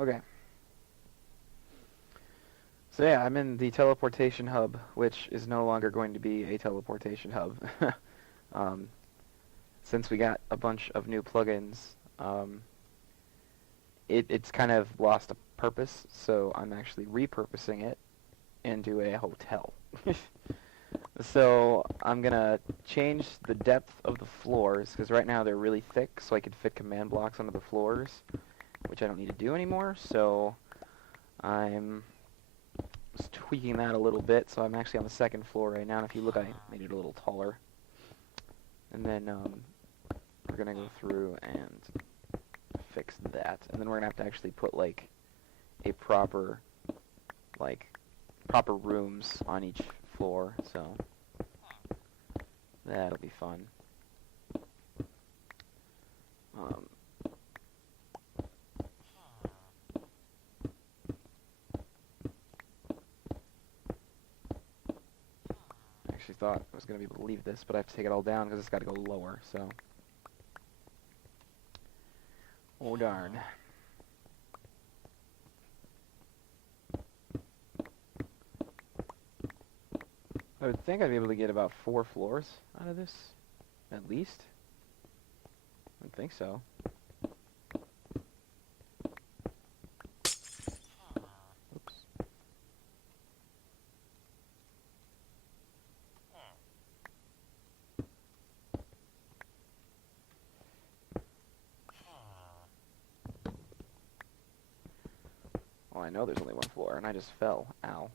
Okay. So yeah, I'm in the teleportation hub, which is no longer going to be a teleportation hub. um, since we got a bunch of new plugins, um, it's kind of lost a purpose, so I'm actually repurposing it into a hotel. So I'm gonna change the depth of the floors, because right now they're really thick, so I could fit command blocks onto the floors, which I don't need to do anymore, so I'm just tweaking that a little bit, so I'm actually on the second floor right now, and if you look, I made it a little taller. And then we're gonna go through and fix that, and then we're gonna have to actually put like a proper rooms on each floor, so that'll be fun. I actually thought I was gonna be able to leave this, but I have to take it all down because it's got to go lower, so. Oh darn. I would think I'd be able to get about 4 floors out of this, at least. I would think so. Oops. Well, I know there's only 1 floor, and I just fell. Ow.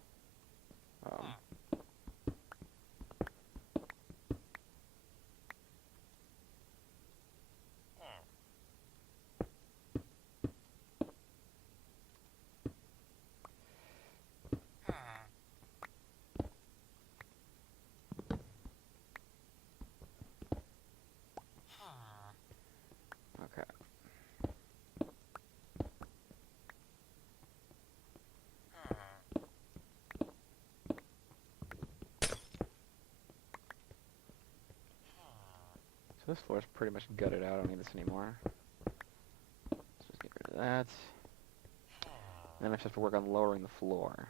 Okay. So this floor is pretty much gutted out. I don't need this anymore. Let's just get rid of that. Then I just have to work on lowering the floor.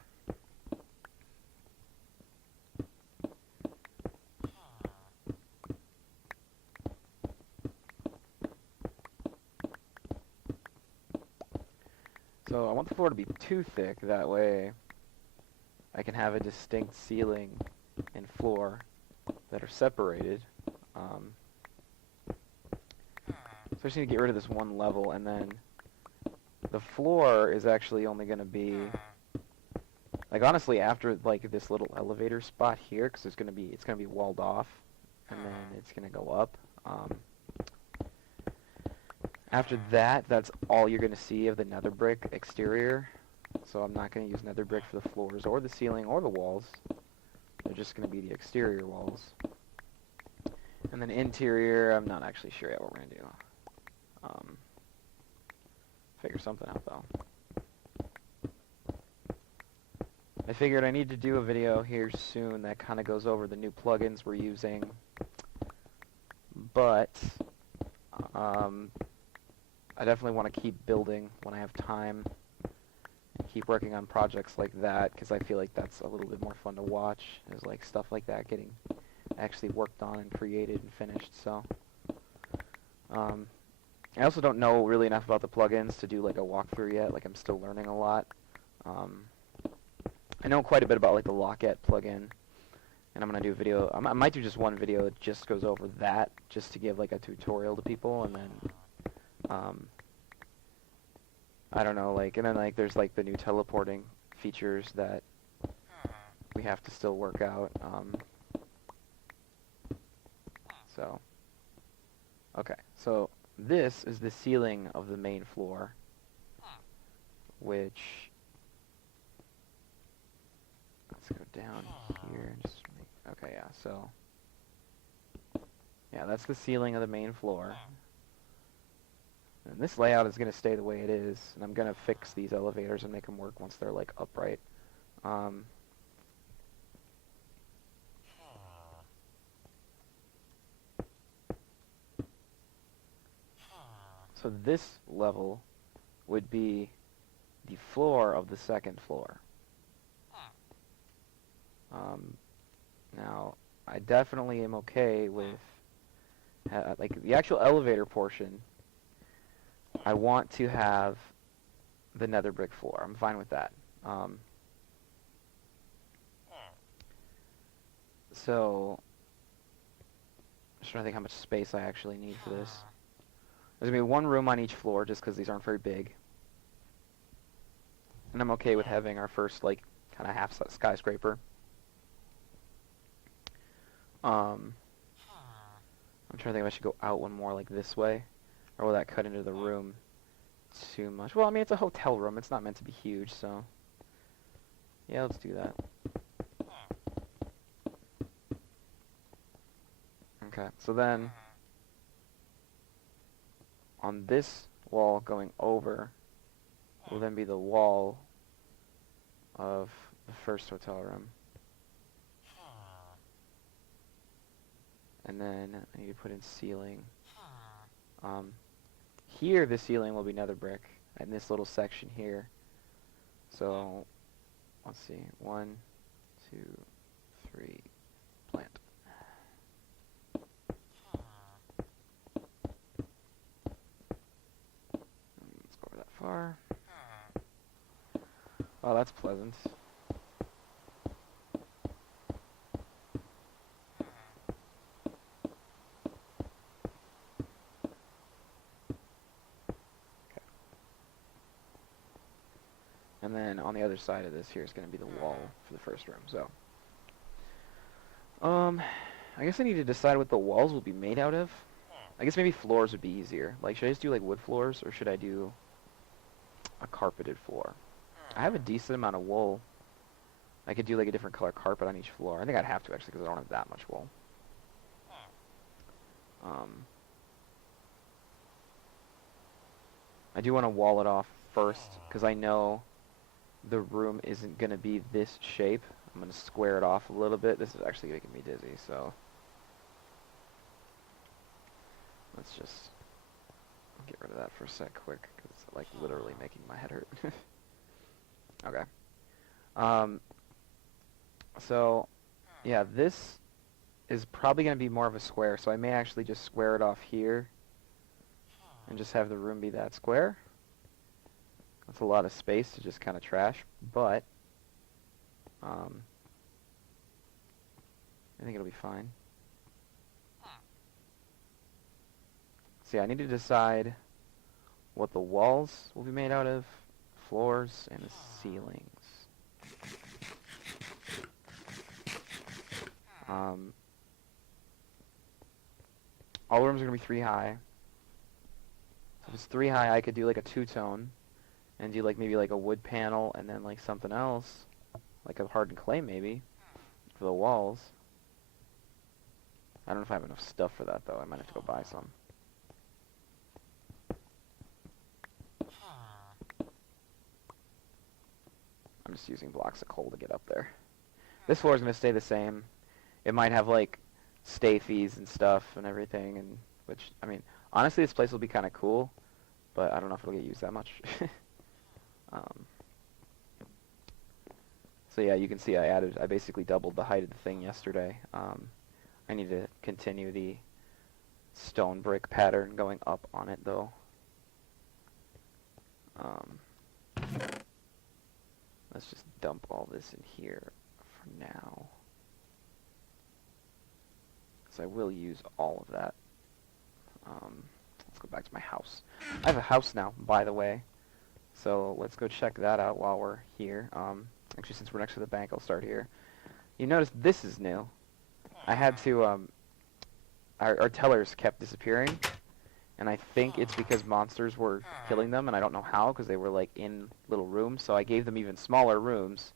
So I want the floor to be too thick, that way I can have a distinct ceiling and floor that are separated. So I just need to get rid of this one level, and then the floor is actually only going to be, like, honestly, after like this little elevator spot here, because it's going to be walled off, and then it's going to go up. After that, that's all you're going to see of the nether brick exterior. So I'm not going to use nether brick for the floors or the ceiling or the walls. They're just going to be the exterior walls. And then interior, I'm not actually sure yet what we're going to do. Figure something out, though. I figured I need to do a video here soon that kind of goes over the new plugins we're using. But I definitely want to keep building when I have time and keep working on projects like that, because I feel like that's a little bit more fun to watch, is like stuff like that getting actually worked on and created and finished. So I also don't know really enough about the plugins to do like a walkthrough yet. Like, I'm still learning a lot. I know quite a bit about like the Locket plugin, and I'm gonna do a video. I might do just one video that just goes over that, just to give like a tutorial to people, and then I don't know, like, and then like there's like the new teleporting features that we have to still work out. So okay, so this is the ceiling of the main floor, which, let's go down here and just make, okay, yeah, so yeah, that's the ceiling of the main floor. And this layout is going to stay the way it is, and I'm going to fix these elevators and make them work once they're like upright. So this level would be floor of the second floor. Now, I definitely am okay with, like, the actual elevator portion. I want to have the nether brick floor. I'm fine with that. So, just trying to think how much space I actually need for this. There's going to be one room on each floor just because these aren't very big. And I'm okay with having our first, like, kind of half skyscraper. I'm trying to think if I should go out one more, like, this way. Or will that cut into the room too much? Well, I mean, it's a hotel room. It's not meant to be huge, so... yeah, let's do that. Okay, so then... on this wall going over will then be the wall of the first hotel room. And then I need to put in ceiling. Here the ceiling will be nether brick, and this little section here. So, let's see, 1, 2, 3, plant. Let's go over that far. Oh, that's pleasant. And then on the other side of this here is going to be the wall for the first room. So, I guess I need to decide what the walls will be made out of. I guess maybe floors would be easier. Like, should I just do like wood floors, or should I do a carpeted floor? I have a decent amount of wool. I could do like a different color carpet on each floor. I think I'd have to actually, because I don't have that much wool. I do want to wall it off first, because I know the room isn't going to be this shape. I'm going to square it off a little bit. This is actually making me dizzy, so let's just get rid of that for a sec quick, because it's like literally making my head hurt. Okay. So, yeah, this is probably going to be more of a square, so I may actually just square it off here and just have the room be that square. That's a lot of space to just kind of trash, but I think it'll be fine. So yeah, I need to decide what the walls will be made out of, floors, and the ceilings. All rooms are going to be 3 high. So if it's 3 high, I could do like a 2-tone and do like maybe like a wood panel and then like something else, like a hardened clay maybe, for the walls. I don't know if I have enough stuff for that though. I might have to go buy some. I'm just using blocks of coal to get up there. This floor is going to stay the same. It might have like stay fees and stuff and everything, and which, I mean, honestly this place will be kind of cool, but I don't know if it'll get used that much. So yeah, you can see I basically doubled the height of the thing yesterday. I need to continue the stone brick pattern going up on it though. Let's just dump all this in here for now, because I will use all of that. Let's go back to my house. I have a house now, by the way, so let's go check that out while we're here. Actually, since we're next to the bank, I'll start here. You notice this is new. I had to, our tellers kept disappearing, and I think it's because monsters were killing them, and I don't know how, because they were like in little rooms, so I gave them even smaller rooms.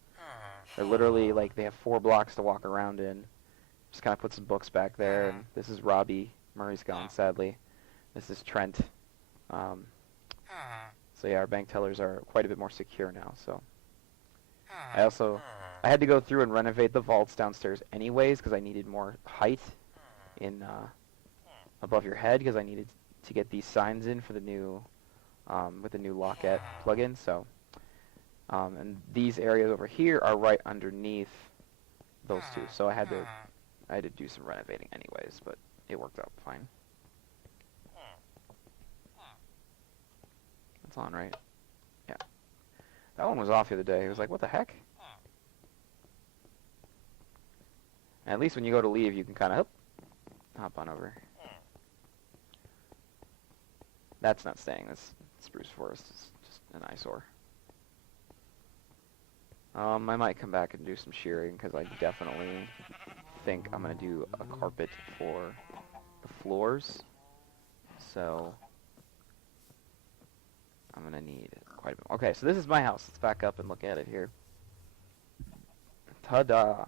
They're literally like, they have 4 blocks to walk around in. Just kind of put some books back there, and this is Robbie. Murray's gone, sadly. This is Trent. So yeah, our bank tellers are quite a bit more secure now, so. I had to go through and renovate the vaults downstairs anyways, because I needed more height in, above your head, because I needed to get these signs in for the new, with the new Lockette plugin, so. And these areas over here are right underneath those two. So I had to do some renovating anyways, but it worked out fine. That's on, right? Yeah. That one was off the other day. He was like, what the heck? And at least when you go to leave, you can kind of hop on over. That's not staying. This spruce forest is just an eyesore. I might come back and do some shearing, because I definitely think I'm going to do a carpet for the floors. So I'm going to need quite a bit. Okay, so this is my house. Let's back up and look at it here. Ta-da!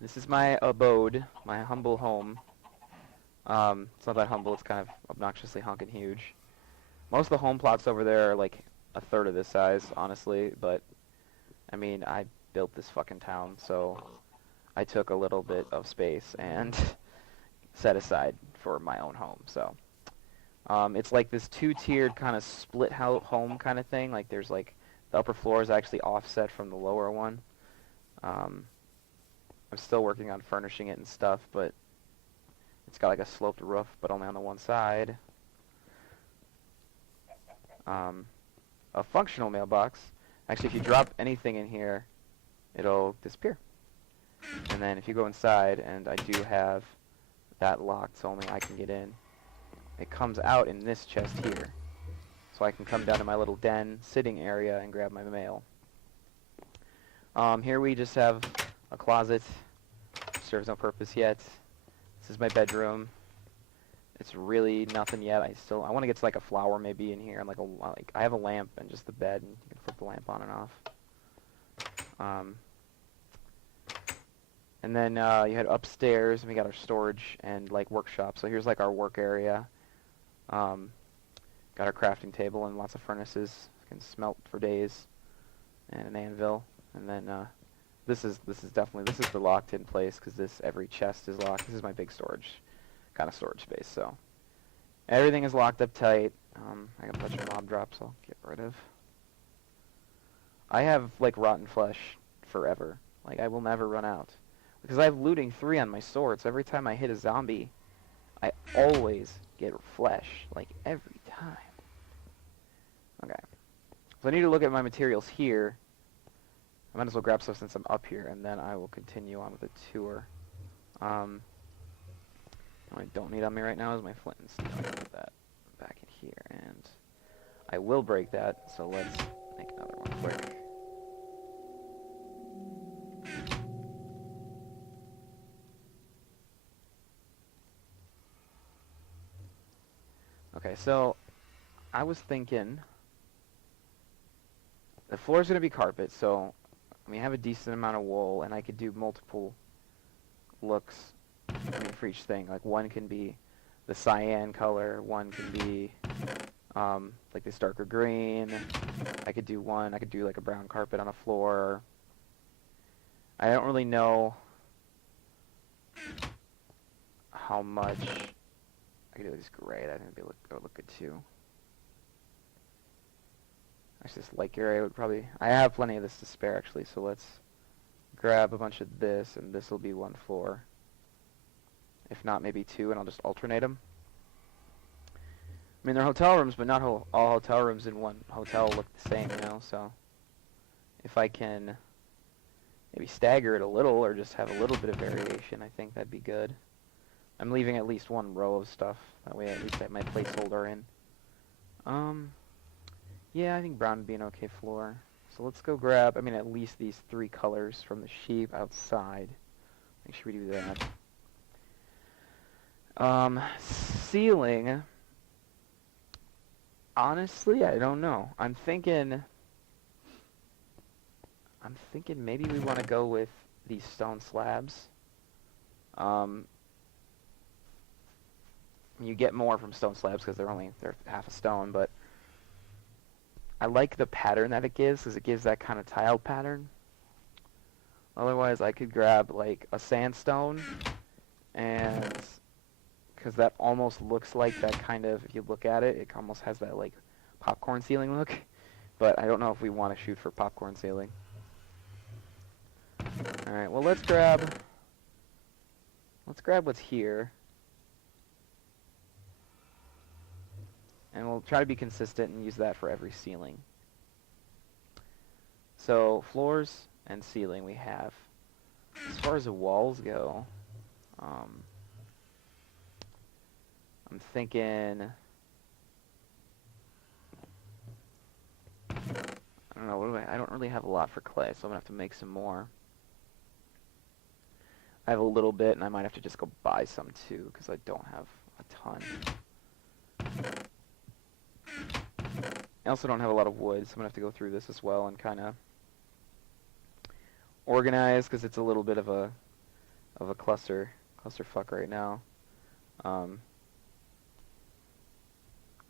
This is my abode, my humble home. It's not that humble, it's kind of obnoxiously honking huge. Most of the home plots over there are like a third of this size, honestly, but I mean, I built this fucking town, so I took a little bit of space and set aside for my own home. So it's like this two-tiered kind of split home kind of thing. Like there's like the upper floor is actually offset from the lower one. I'm still working on furnishing it and stuff, but it's got like a sloped roof, but only on the one side. A functional mailbox. Actually, if you drop anything in here, it'll disappear. And then if you go inside, and I do have that locked so only I can get in, it comes out in this chest here. So I can come down to my little den sitting area and grab my mail. Here we just have a closet. Serves no purpose yet. This is my bedroom. It's really nothing yet. I want to get to like a flower maybe in here, and like I have a lamp and just the bed, and you can flip the lamp on and off. And then you head upstairs, and we got our storage and like workshop. So here's like our work area. Got our crafting table and lots of furnaces. Can smelt for days, and an anvil. And then this is the locked in place, because every chest is locked. This is my big kind of storage space. So everything is locked up tight. I got a bunch of mob drops I'll get rid of. I have like rotten flesh forever. Like I will never run out, because I have looting 3 on my sword. So every time I hit a zombie, I always get flesh, like every time. Okay, so I need to look at my materials here. I might as well grab stuff since I'm up here, and then I will continue on with the tour. What I don't need on me right now is my flint and steel. I'll put that back in here, and I will break that, so let's make another one quick. Okay, so I was thinking the floor is going to be carpet, so I mean, I have a decent amount of wool, and I could do multiple looks for each thing. Like one can be the cyan color, one can be like this darker green. I could do like a brown carpet on a floor. I don't really know how much I could do this gray. That would look good too. Actually, this light gray would probably... I have plenty of this to spare, actually, so let's grab a bunch of this, and this will be one floor. If not, maybe 2, and I'll just alternate them. I mean, they're hotel rooms, but not all hotel rooms in one hotel look the same, you know, so... If I can maybe stagger it a little, or just have a little bit of variation, I think that'd be good. I'm leaving at least one row of stuff. That way at least I have my placeholder in. Yeah, I think brown would be an okay floor. So let's go grab, I mean, at least these 3 colors from the sheep outside. Make sure we do that. Ceiling. Honestly, I don't know. I'm thinking maybe we want to go with these stone slabs. You get more from stone slabs because they're half a stone, but I like the pattern that it gives, because it gives that kind of tile pattern. Otherwise, I could grab like a sandstone, and because that almost looks like that kind of, if you look at it, it almost has that like popcorn ceiling look. but I don't know if we want to shoot for popcorn ceiling. Alright, well let's grab what's here. And we'll try to be consistent and use that for every ceiling. So, floors and ceiling we have. As far as the walls go, I'm thinking, I don't know, I don't really have a lot for clay, so I'm going to have to make some more. I have a little bit, and I might have to just go buy some too, because I don't have a ton. I also don't have a lot of wood, so I'm going to have to go through this as well and kind of organize, because it's a little bit of a clusterfuck right now.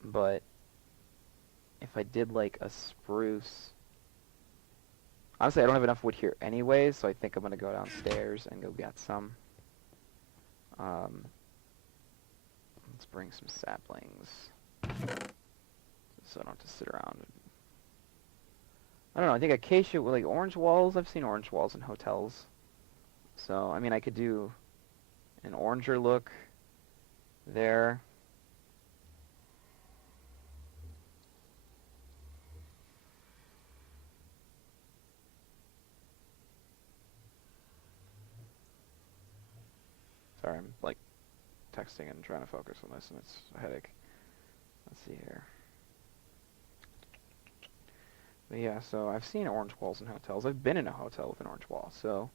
But if I did like a spruce, honestly I don't have enough wood here anyways, so I think I'm gonna go downstairs and go get some. Let's bring some saplings so I don't have to sit around. I don't know, I think acacia, like orange walls, I've seen orange walls in hotels. So, I mean, I could do an oranger look there. Sorry, I'm like texting and trying to focus on this, and it's a headache. Let's see here. But yeah, so I've seen orange walls in hotels. I've been in a hotel with an orange wall, so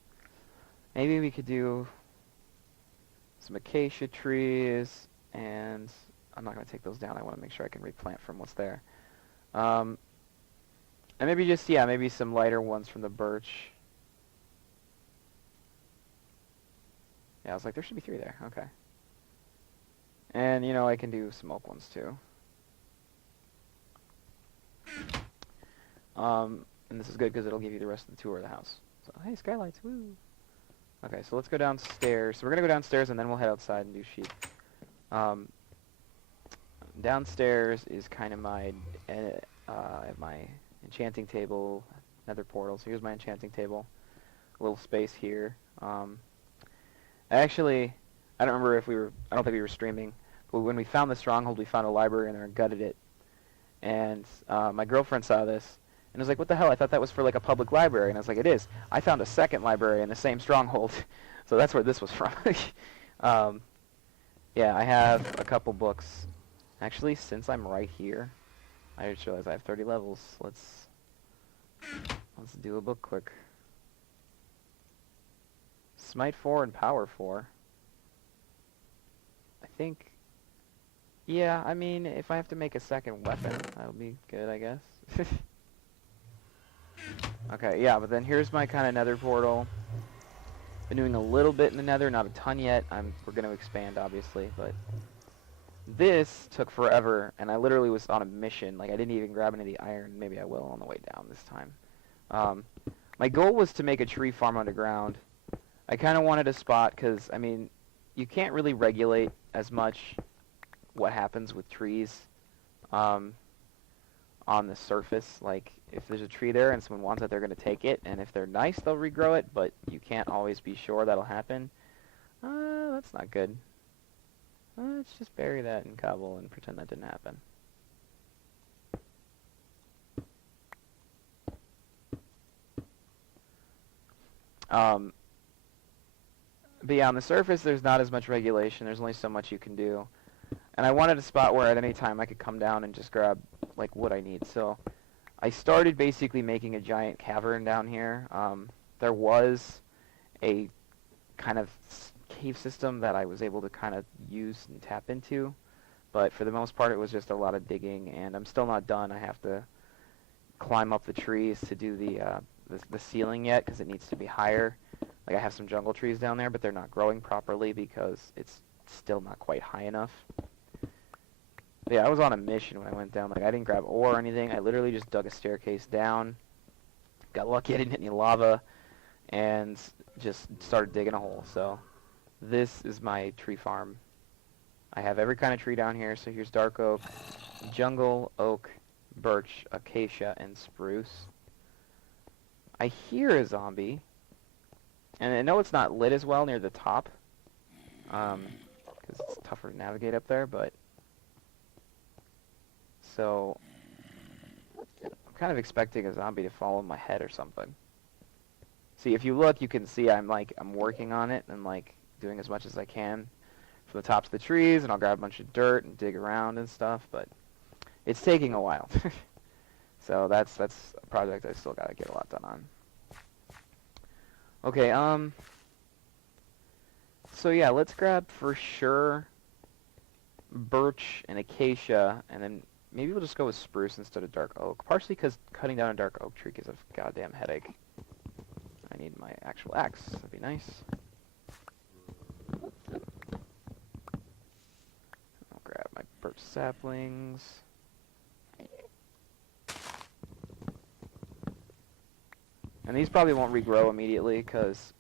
maybe we could do some acacia trees, and I'm not going to take those down. I want to make sure I can replant from what's there. And maybe just, yeah, maybe some lighter ones from the birch. Yeah, I was like, there should be 3 there. Okay. And, you know, I can do some oak ones, too. And this is good because it'll give you the rest of the tour of the house. So, hey, skylights, woo! Okay, so let's go downstairs. So we're going to go downstairs, and then we'll head outside and do sheep. Downstairs is kind of my, my enchanting table, nether portal. So here's my enchanting table. A little space here. Actually, I don't remember if I don't think we were streaming, but when we found the stronghold, we found a library in there and gutted it. And my girlfriend saw this and was like, what the hell? I thought that was for like a public library. And I was like, it is. I found a second library in the same stronghold. So that's where this was from. Yeah, I have a couple books. Actually, since I'm right here, I just realized I have 30 levels. Let's do a book quick. Smite 4 and Power 4. I think, yeah, I mean, if I have to make a second weapon, that'll be good, I guess. Okay, yeah, but then here's my kind of nether portal. Been doing a little bit in the nether, not a ton yet. We're going to expand, obviously, but this took forever, and I literally was on a mission. Like, I didn't even grab any of the iron. Maybe I will on the way down this time. My goal was to make a tree farm underground. I kind of wanted a spot because, I mean, you can't really regulate as much what happens with trees on the surface. Like, if there's a tree there and someone wants it, they're going to take it, and if they're nice, they'll regrow it, but you can't always be sure that'll happen. That's not good. Let's just bury that in cobble and pretend that didn't happen. But yeah, on the surface, there's not as much regulation. There's only so much you can do. And I wanted a spot where at any time I could come down and just grab, like, what I need. So I started basically making a giant cavern down here. There was a kind of cave system that I was able to kind of use and tap into. But for the most part, it was just a lot of digging. And I'm still not done. I have to climb up the trees to do the ceiling yet because it needs to be higher. Like, I have some jungle trees down there, but they're not growing properly because it's still not quite high enough. But yeah, I was on a mission when I went down. Like, I didn't grab ore or anything. I literally just dug a staircase down. Got lucky I didn't hit any lava. And just started digging a hole. So this is my tree farm. I have every kind of tree down here. So here's dark oak, jungle, oak, birch, acacia, and spruce. I hear a zombie, and I know it's not lit as well near the top, because it's tougher to navigate up there, but... So, I'm kind of expecting a zombie to fall on my head or something. See, if you look, you can see I'm working on it and like doing as much as I can from the tops of the trees, and I'll grab a bunch of dirt and dig around and stuff, but it's taking a while. So that's a project I still gotta get a lot done on. Okay, so yeah, let's grab for sure birch and acacia, and then maybe we'll just go with spruce instead of dark oak, partially because cutting down a dark oak tree gives a goddamn headache. I need my actual axe. That'd be nice. I'll grab my birch saplings. And these probably won't regrow immediately because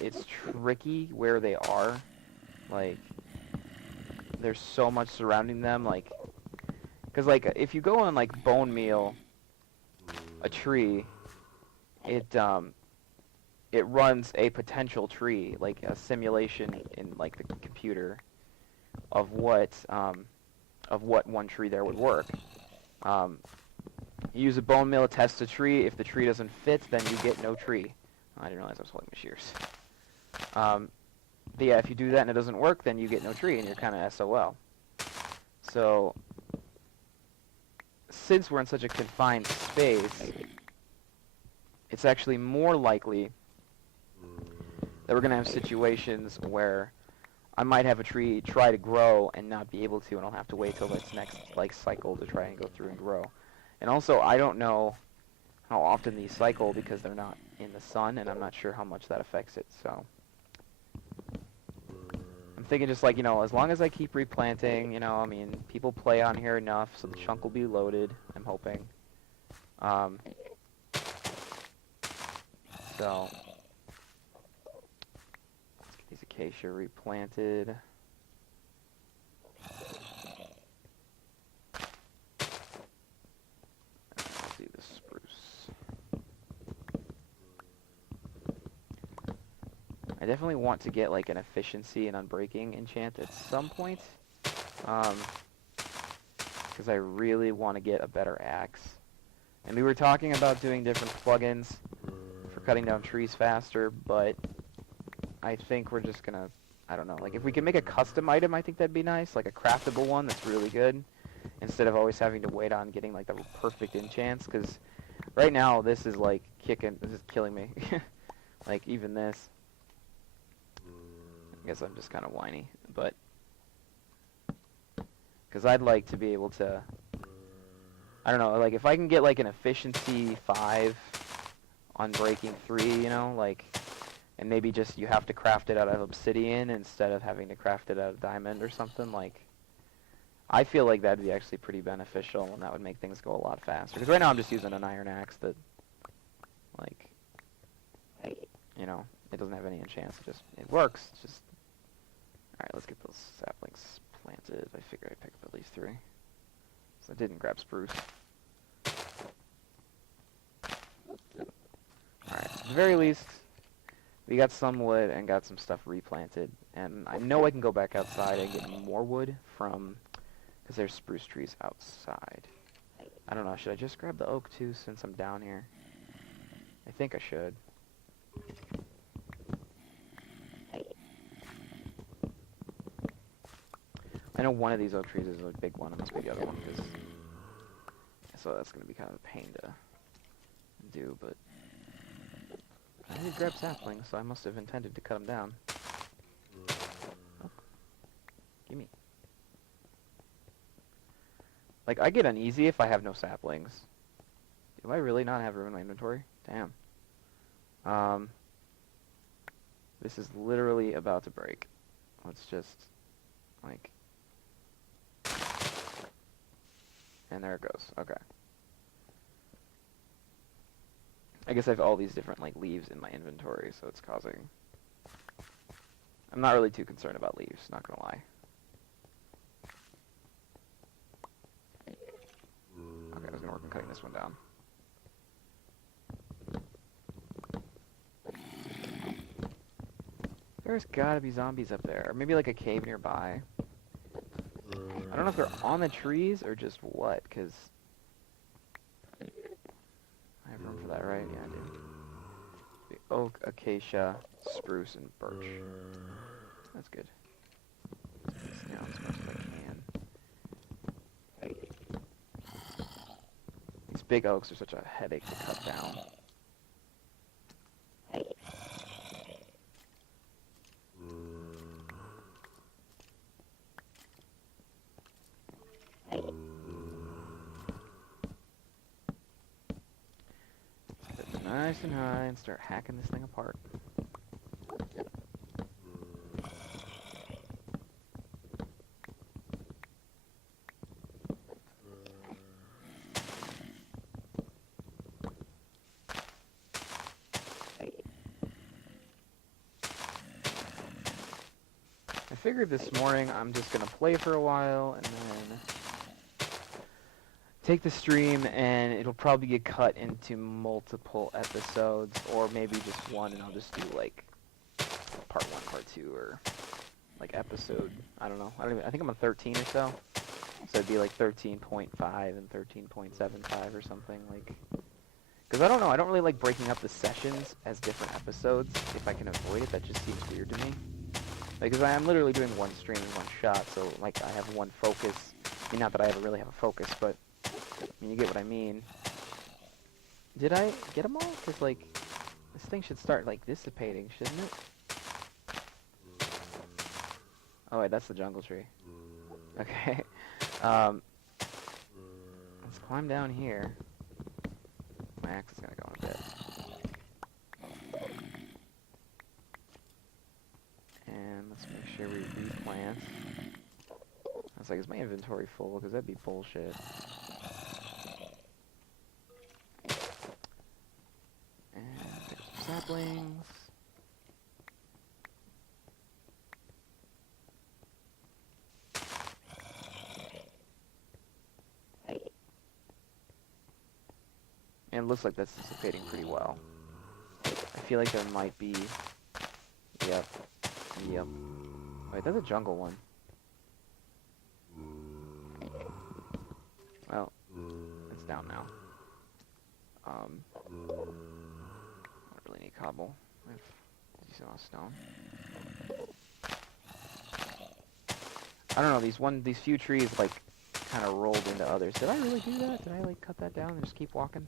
it's tricky where they are. Like, there's so much surrounding them. Like, because like if you go on like bone meal a tree, it runs a potential tree, like a simulation in like the computer of what one tree there would work. You use a bone meal to test a tree. If the tree doesn't fit, then you get no tree. I didn't realize I was holding my shears. But yeah, if you do that and it doesn't work, then you get no tree, and you're kind of SOL. So, since we're in such a confined space, it's actually more likely that we're going to have situations where I might have a tree try to grow and not be able to, and I'll have to wait till its next like cycle to try and go through and grow. And also, I don't know how often these cycle because they're not in the sun, and I'm not sure how much that affects it, so... I'm thinking just like, as long as I keep replanting, I mean, people play on here enough, so the chunk will be loaded, I'm hoping. So... let's get these acacia replanted. Let's see the spruce. I definitely want to get like an efficiency and unbreaking enchant at some point, because I really want to get a better axe. And we were talking about doing different plugins for cutting down trees faster, but I think we're just gonna, I don't know, like if we can make a custom item, I think that'd be nice, like a craftable one that's really good, instead of always having to wait on getting like the perfect enchants, because right now this is like this is killing me. Like even this. I guess I'm just kind of whiny, but because I'd like to be able to, I don't know, like if I can get like an efficiency 5 on breaking 3, like, and maybe just you have to craft it out of obsidian instead of having to craft it out of diamond or something, like, I feel like that'd be actually pretty beneficial, and that would make things go a lot faster. Because right now I'm just using an iron axe that, like, it doesn't have any enchants, it works, it's just... Alright, let's get those saplings planted. I figure I picked up at least 3. So I didn't grab spruce. Alright, at the very least, we got some wood and got some stuff replanted. And I know I can go back outside and get more wood from... because there's spruce trees outside. I don't know, should I just grab the oak too since I'm down here? I think I should. I know one of these oak trees is a big one, and must be the other one, so that's going to be kind of a pain to do, but... I did grab saplings, so I must have intended to cut them down. Oh. Gimme. Like, I get uneasy if I have no saplings. Do I really not have room in my inventory? Damn. This is literally about to break. Let's just, like... And there it goes. Okay. I guess I have all these different, like, leaves in my inventory, so it's causing... I'm not really too concerned about leaves, not gonna lie. Okay, I was gonna cutting this one down. There's gotta be zombies up there. Or maybe like a cave nearby. I don't know if they're on the trees or just what, because I have room for that, right? Yeah, I do. The oak, acacia, spruce, and birch. That's good. This down as much as I can. These big oaks are such a headache to cut down. Nice and high and start hacking this thing apart. I figured this morning I'm just gonna play for a while and then take the stream, and it'll probably get cut into multiple episodes, or maybe just one, and I'll just do like part 1, part 2, or like episode, I don't know. I think I'm on 13 or so. So it'd be like 13.5 and 13.75 or something, like, because I don't know, I don't really like breaking up the sessions as different episodes. If I can avoid it, that just seems weird to me. Because I am literally doing one stream in one shot, so like I have one focus. I mean, not that I ever really have a focus, but I mean, you get what I mean. Did I get them all? Because, like, this thing should start, like, dissipating, shouldn't it? Oh, wait, that's the jungle tree. Okay. Let's climb down here. My axe is going to go in a bit. And let's make sure we replant. I was like, is my inventory full? Because that'd be bullshit. Saplings. And it looks like that's dissipating pretty well. I feel like there might be... Yep. Wait, that's a jungle one. Well, it's down now. I don't really need cobble. I have a decent amount of stone. I don't know, these few trees, like, kind of rolled into others. Did I really do that? Did I, like, cut that down and just keep walking?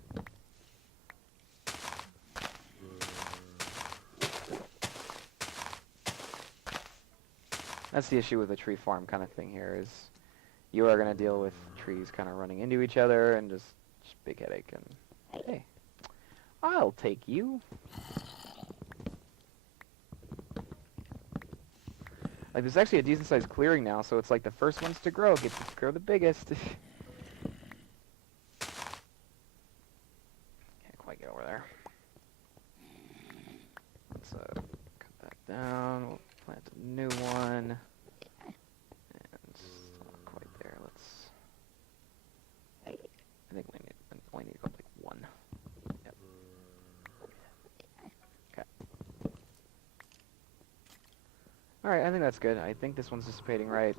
That's the issue with the tree farm kind of thing here, is you are going to deal with trees kind of running into each other and just big headache. And hey, I'll take you. Like, there's actually a decent sized clearing now, so it's like the first ones to grow get to grow the biggest. Can't quite get over there. Let's cut that down. We'll plant a new one. And still not quite there. Let's... I think we only need to go up like one. Yep. Okay. Alright, I think that's good. I think this one's dissipating right.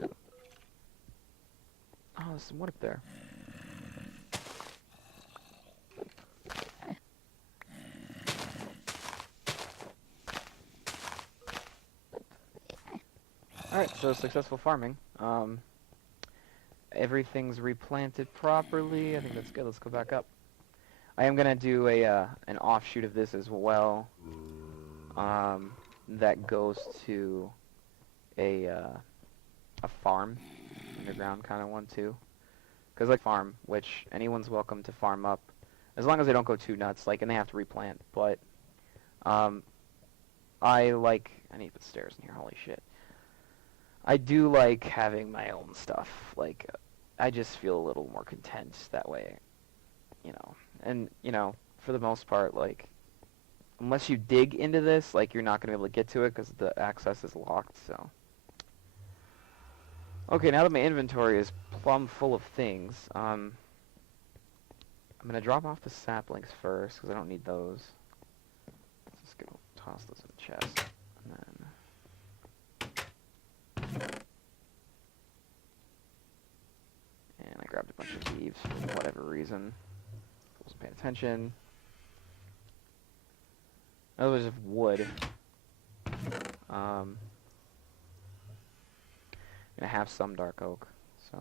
Oh, there's some wood up there. Alright, so successful farming. Everything's replanted properly. I think that's good. Let's go back up. I am gonna do an offshoot of this as well. That goes to a farm, underground kind of one too. Because like farm, which anyone's welcome to farm up, as long as they don't go too nuts. Like, and they have to replant. But I need to put stairs in here. Holy shit. I do like having my own stuff. Like, I just feel a little more content that way, you know. And, you know, for the most part, like, unless you dig into this, like, you're not going to be able to get to it because the access is locked, so. Okay, now that my inventory is plumb full of things, I'm going to drop off the saplings first, because I don't need those. Let's just go toss those in the chest. And then... And I grabbed a bunch of leaves for whatever reason. Wasn't paying attention. Others of wood. I'm gonna have some dark oak, so.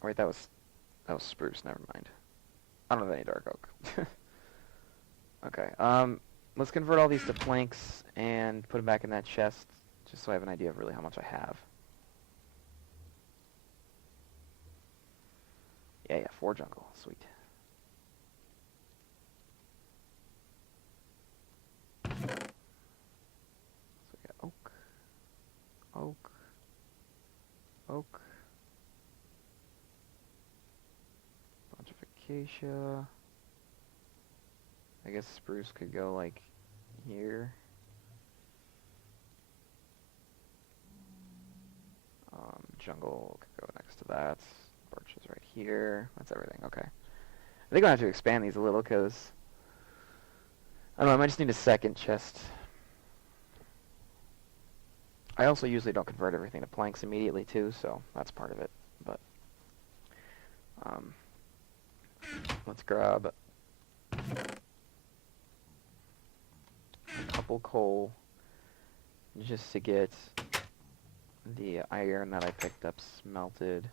Oh, wait, that was spruce. Never mind. I don't have any dark oak. Okay. Let's convert all these to planks and put them back in that chest, just so I have an idea of really how much I have. Yeah, 4 jungle. Sweet. So we got oak, oak, oak, bunch of acacia. I guess spruce could go like here. Jungle could go next to that. Birch is right here. That's everything. Okay. I think I'll have to expand these a little because I don't know. I might just need a second chest. I also usually don't convert everything to planks immediately too, so that's part of it. But let's grab a couple coal just to get the iron that I picked up smelted.